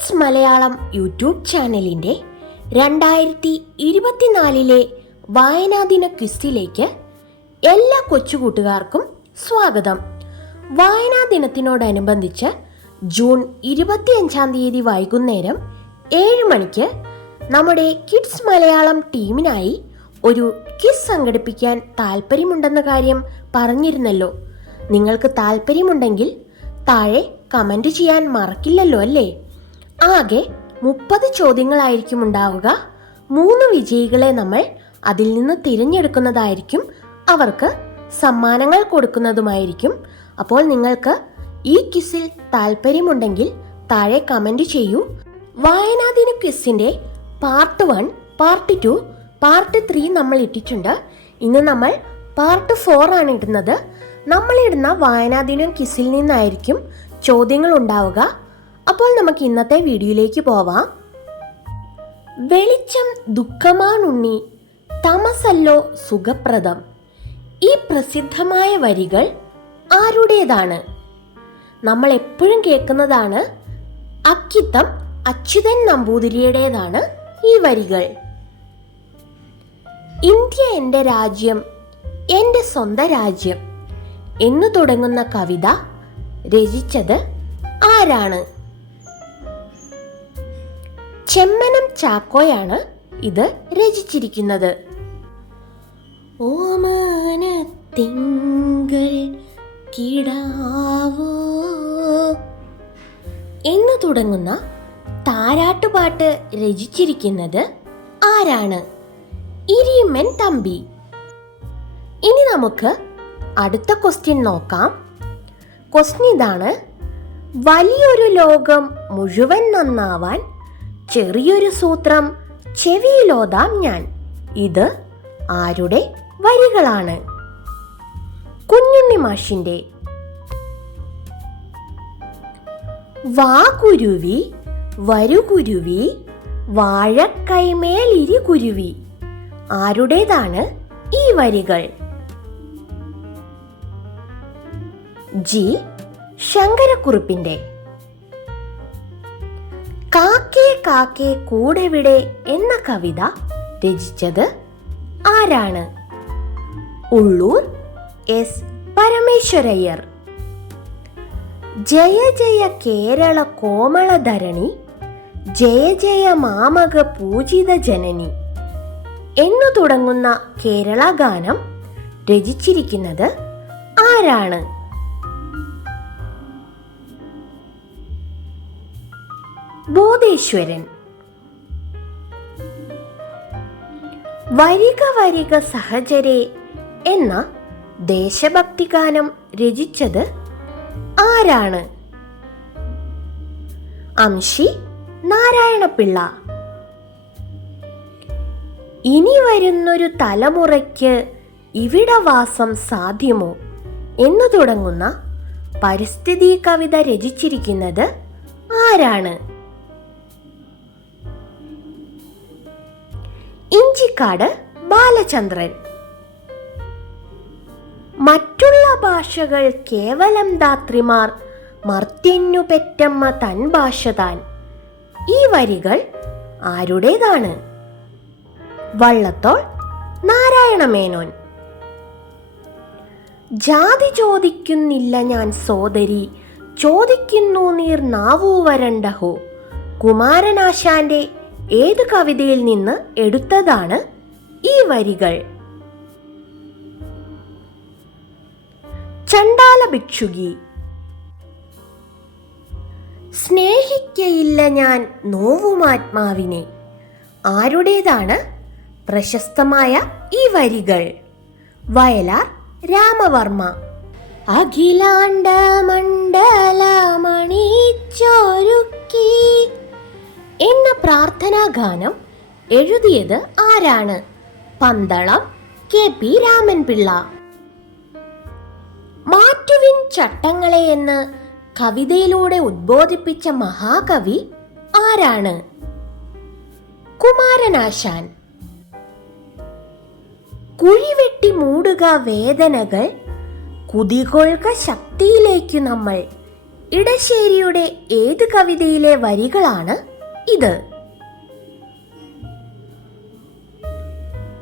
Kids Malayalam YouTube ചാനലിൻ്റെ 2024 വായനാദിന ക്വിസിലേക്ക് എല്ലാ കൊച്ചുകൂട്ടുകാർക്കും സ്വാഗതം. വായനാദിനത്തിനോടനുബന്ധിച്ച് ജൂൺ 25 വൈകുന്നേരം 7 മണിക്ക് നമ്മുടെ കിഡ്സ് മലയാളം ടീമിനായി ഒരു ക്വിസ് സംഘടിപ്പിക്കാൻ താല്പര്യമുണ്ടെന്ന കാര്യം പറഞ്ഞിരുന്നല്ലോ. നിങ്ങൾക്ക് താല്പര്യമുണ്ടെങ്കിൽ താഴെ കമൻറ്റ് ചെയ്യാൻ മറക്കില്ലല്ലോ അല്ലേ? ആകെ 30 ചോദ്യങ്ങളായിരിക്കും ഉണ്ടാവുക. 3 വിജയികളെ നമ്മൾ അതിൽ നിന്ന് തിരഞ്ഞെടുക്കുന്നതായിരിക്കും. അവർക്ക് സമ്മാനങ്ങൾ കൊടുക്കുന്നതുമായിരിക്കും. അപ്പോൾ നിങ്ങൾക്ക് ഈ ക്വിസിൽ താല്പര്യമുണ്ടെങ്കിൽ താഴെ കമൻറ്റ് ചെയ്യൂ. വായനാദിന ക്വിസിൻ്റെ പാർട്ട് 1, പാർട്ട് 2, പാർട്ട് 3 നമ്മൾ ഇട്ടിട്ടുണ്ട്. ഇന്ന് നമ്മൾ പാർട്ട് 4 ആണ് ഇടുന്നത്. നമ്മളിടുന്ന വായനാദിനം ക്വിസിൽ നിന്നായിരിക്കും ചോദ്യങ്ങൾ ഉണ്ടാവുക. അപ്പോൾ നമുക്ക് ഇന്നത്തെ വീഡിയോയിലേക്ക് പോവാം. വെളിച്ചം ദുഃഖമാണുണ്ണി, തമസല്ലോ സുഖപ്രദം. ഈ പ്രസിദ്ധമായ വരികൾ ആരുടേതാണ്? നമ്മൾ എപ്പോഴും കേൾക്കുന്നതാണ്. അക്കിത്തം അച്യുതൻ നമ്പൂതിരിയുടേതാണ് ഈ വരികൾ. ഇന്ത്യ എൻ്റെ രാജ്യം, എൻ്റെ സ്വന്തം രാജ്യം എന്നു തുടങ്ങുന്ന കവിത രചിച്ചത് ആരാണ്? ചെമ്മനം ചാക്കോയാണ് ഇത് രചിച്ചിരിക്കുന്നത്. ഓമനത്തിങ്കൾ കിടാവോ എന്ന് തുടങ്ങുന്ന താരാട്ടുപാട്ട് രചിച്ചിരിക്കുന്നത് ആരാണ്? ഇരിയമ്മൻ തമ്പി. ഇനി നമുക്ക് അടുത്ത ക്വസ്റ്റ്യൻ നോക്കാം. ക്വസ്റ്റ്യൻ ഇതാണ്: വലിയൊരു ലോകം മുഴുവൻ നന്നാവാൻ ചെറിയൊരു സൂത്രം ചെവിയിലോതാം ഞാൻ. ഇത് ആരുടെ വരികളാണ്? കുഞ്ഞുണ്ണി മാഷിന്റെ. വാ കുരുവി വരു കുരുവി വാഴക്കൈമേലിരി കുരുവി. ആരുടേതാണ് ഈ വരികൾ? ജി ശങ്കരക്കുറുപ്പിന്റെ. കാക്കേ കാക്കേ കൂടെവിടെ എന്ന കവിത രചിച്ചത് ആരാണ്? ഉള്ളൂർ എസ് പരമേശ്വരയ്യർ. ജയ ജയ കേരള കോമളധരണി, ജയ ജയ മാമക പൂജിത ജനനി എന്നു തുടങ്ങുന്ന കേരള ഗാനം രചിച്ചിരിക്കുന്നത് ആരാണ്? ബോധേശ്വരൻ. വരിക വരിക സഹചരേ എന്ന ദേശഭക്തി ഗാനം രചിച്ചത് ആരാണ്? അംശി നാരായണപിള്ള. ഇനി വരുന്നൊരു തലമുറയ്ക്ക് ഇവിടെ വാസം സാധ്യമോ എന്നു തുടങ്ങുന്ന പരിസ്ഥിതി കവിത രചിച്ചിരിക്കുന്നത് ആരാണ്? ഇഞ്ചിക്കാട് ബാലചന്ദ്രൻ. മറ്റുള്ള ഭാഷകൾ കേവലം ധാത്രിമാർ, മർത്യന്നു പെറ്റമ്മ തൻ ഭാഷ താൻ. ഈ വരികൾ ആരുടേതാണ്? വള്ളത്തോൾ നാരായണമേനോൻ. ജാതി ചോദിക്കുന്നില്ല ഞാൻ സോദരി, ചോദിക്കുന്നു നീർ നാവൂ വരണ്ടഹോ. കുമാരനാശാന്റെ ഏത് കവിതയിൽ നിന്ന് എടുത്തതാണ് ഈ വരികൾ? ചണ്ടാല ഭിക്ഷുകി. സ്നേഹിക്കയില്ല ഞാൻ നോവുമാത്മാവിനെ. ആരുടേതാണ് പ്രശസ്തമായ ഈ വരികൾ? വയലാർ രാമവർമ്മ. അഖിലാണ്ട മണ്ഡലമണിച്ചൊരുക്കി എന്ന പ്രാർത്ഥനാ ഗാനം എഴുതിയത് ആരാണ്? പന്തളം KP രാമൻപിള്ള. മാറ്റുവിൻ ചട്ടങ്ങളെ എന്ന് കവിതയിലൂടെ ഉദ്ബോധിപ്പിച്ച മഹാകവി ആരാണ്? കുമാരനാശാൻ. കുഴിവെട്ടി മൂടുക വേദനകൾ, കുതികൊള്ളുക ശക്തിയിലേക്ക് നമ്മൾ ഇടശ്ശേരിയുടെ ഏത് കവിതയിലെ വരികളാണ് ഇത്?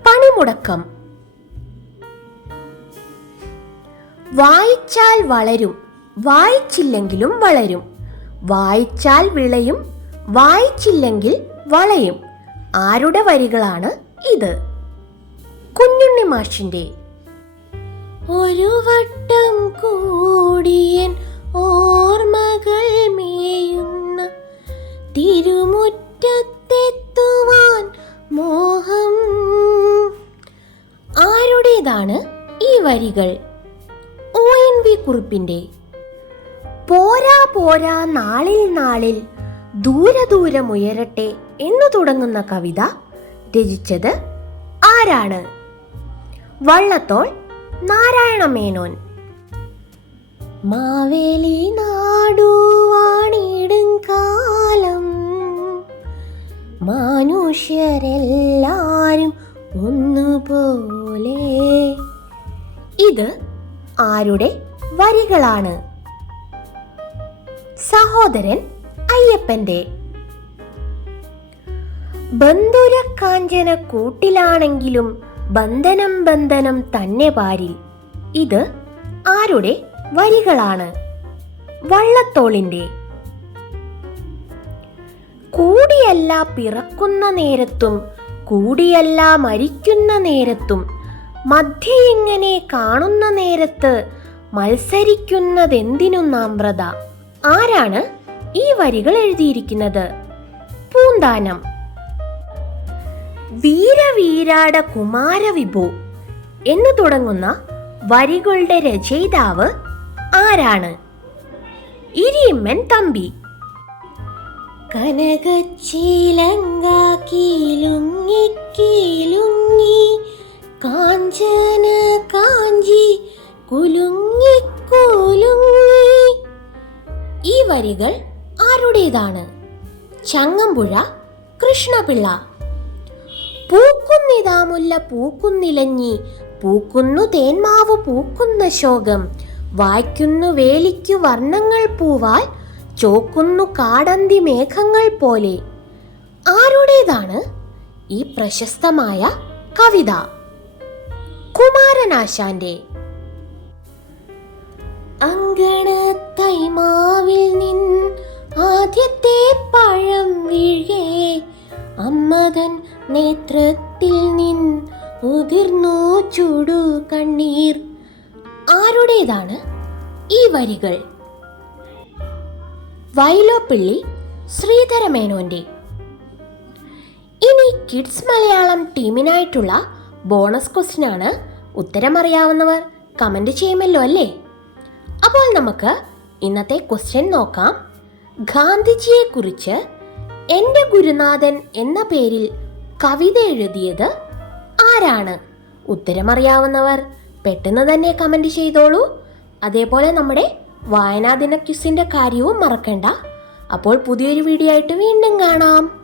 പണിമുടക്കം. വായിച്ചാൽ വളരും, വായിച്ചില്ലെങ്കിലും വളരും. വായിച്ചാൽ വിളയും, വായിച്ചില്ലെങ്കിൽ വളയും. ആരുടെ വരികളാണ് ഇത്? കുഞ്ഞുണ്ണി മാഷിന്റെ. ഒരു വട്ടം കൂടിയൻ ഓർമ്മകൾ മേയുന്ന തിരുമുറ്റത്തെത്തുവാൻ മോഹം. ആരുടേതാണ് ഈ വരികൾ? ONV കുറുപ്പിന്റെ. പോരാ പോരാ നാളിൽ നാളിൽ ദൂരെ ദൂരമുയരട്ടെ എന്നു തുടങ്ങുന്ന കവിത രചിച്ചത് ആരാണ്? വള്ളത്തോൾ നാരായണ മേനോൻ. മാവേലി നാടുവാണിടും കാലം മനുഷ്യരെല്ലാരും ഒന്നുപോലെ. ഇത് ആരുടെ വരികളാണ്? സഹോദരൻ അയ്യപ്പന്റെ. ബന്ധുരക്കാഞ്ചന കൂട്ടിലാണെങ്കിലും ബന്ധനം ബന്ധനം തന്നെ പാരിൽ. ഇത് ആരുടെ വരികളാണ്? വള്ളത്തോളിന്റെ. കൂടിയല്ല പിറക്കുന്ന നേരത്തും കൂടിയല്ല മരിക്കുന്ന നേരത്തും മധ്യ ഇങ്ങനെ കാണുന്ന നേരത്ത് മത്സരിക്കുന്നതെന്തിനു നാം വ്രത. ആരാണ് ഈ വരികൾ എഴുതിയിരിക്കുന്നത്? പൂന്താനം. വീരവീരാട കുമാരവിഭു എന്ന് തുടങ്ങുന്ന വരികളുടെ രചയിതാവ് ആരാണ്? ഇരിയമ്മൻ തമ്പി. കനകച്ചിലങ്ക കീലുങ്ങി കീലുങ്ങി കാഞ്ചന കാഞ്ചി കുലുങ്ങി കുലുങ്ങി. ഈ വരികൾ ആരുടേതാണ്? ചങ്ങമ്പുഴ കൃഷ്ണപിള്ള. പൂക്കുന്നിതാമുല്ല പൂക്കുന്നിലഞ്ഞി പൂക്കുന്നു തേന്മാവ് പൂക്കുന്ന ശോകം വായ്ക്കുന്നു വേലിക്കു വർണ്ണങ്ങൾ പൂവാൽ ചോക്കുന്നു കാടന്തി മേഘങ്ങൾ പോലെ. ആരുടേതാണ് ഈ പ്രശസ്തമായ കവിത? കുമാരനാശാന്റെ. അങ്കണത്തൈമാവിൽ നിന്ന് ആദ്യത്തെ പഴം വീഴേ അമ്മതൻ നേത്രത്തിൽ നിന്ന് ഉതിർന്നു ചുടു കണ്ണീർ. ആരുടേതാണ് ഈ വരികൾ? വൈലോപ്പിള്ളി ശ്രീധരമേനോന്റെ. ഇനി കിഡ്സ് മലയാളം ടീമിനായിട്ടുള്ള ബോണസ് ക്വസ്റ്റ്യൻ ആണ്. ഉത്തരം അറിയാവുന്നവർ കമന്റ് ചെയ്യുമല്ലോ അല്ലേ? അപ്പോൾ നമുക്ക് ഇന്നത്തെ ക്വസ്റ്റ്യൻ നോക്കാം. ഗാന്ധിജിയെ കുറിച്ച് എൻ്റെ ഗുരുനാഥൻ എന്ന പേരിൽ കവിത എഴുതിയത് ആരാണ്? ഉത്തരമറിയാവുന്നവർ പെട്ടെന്ന് തന്നെ കമന്റ് ചെയ്തോളൂ. അതേപോലെ നമ്മുടെ വായനാദിന ക്വിസിന്റെ കാര്യവും മറക്കണ്ട. അപ്പോൾ പുതിയൊരു വീഡിയോ ആയിട്ട് വീണ്ടും കാണാം.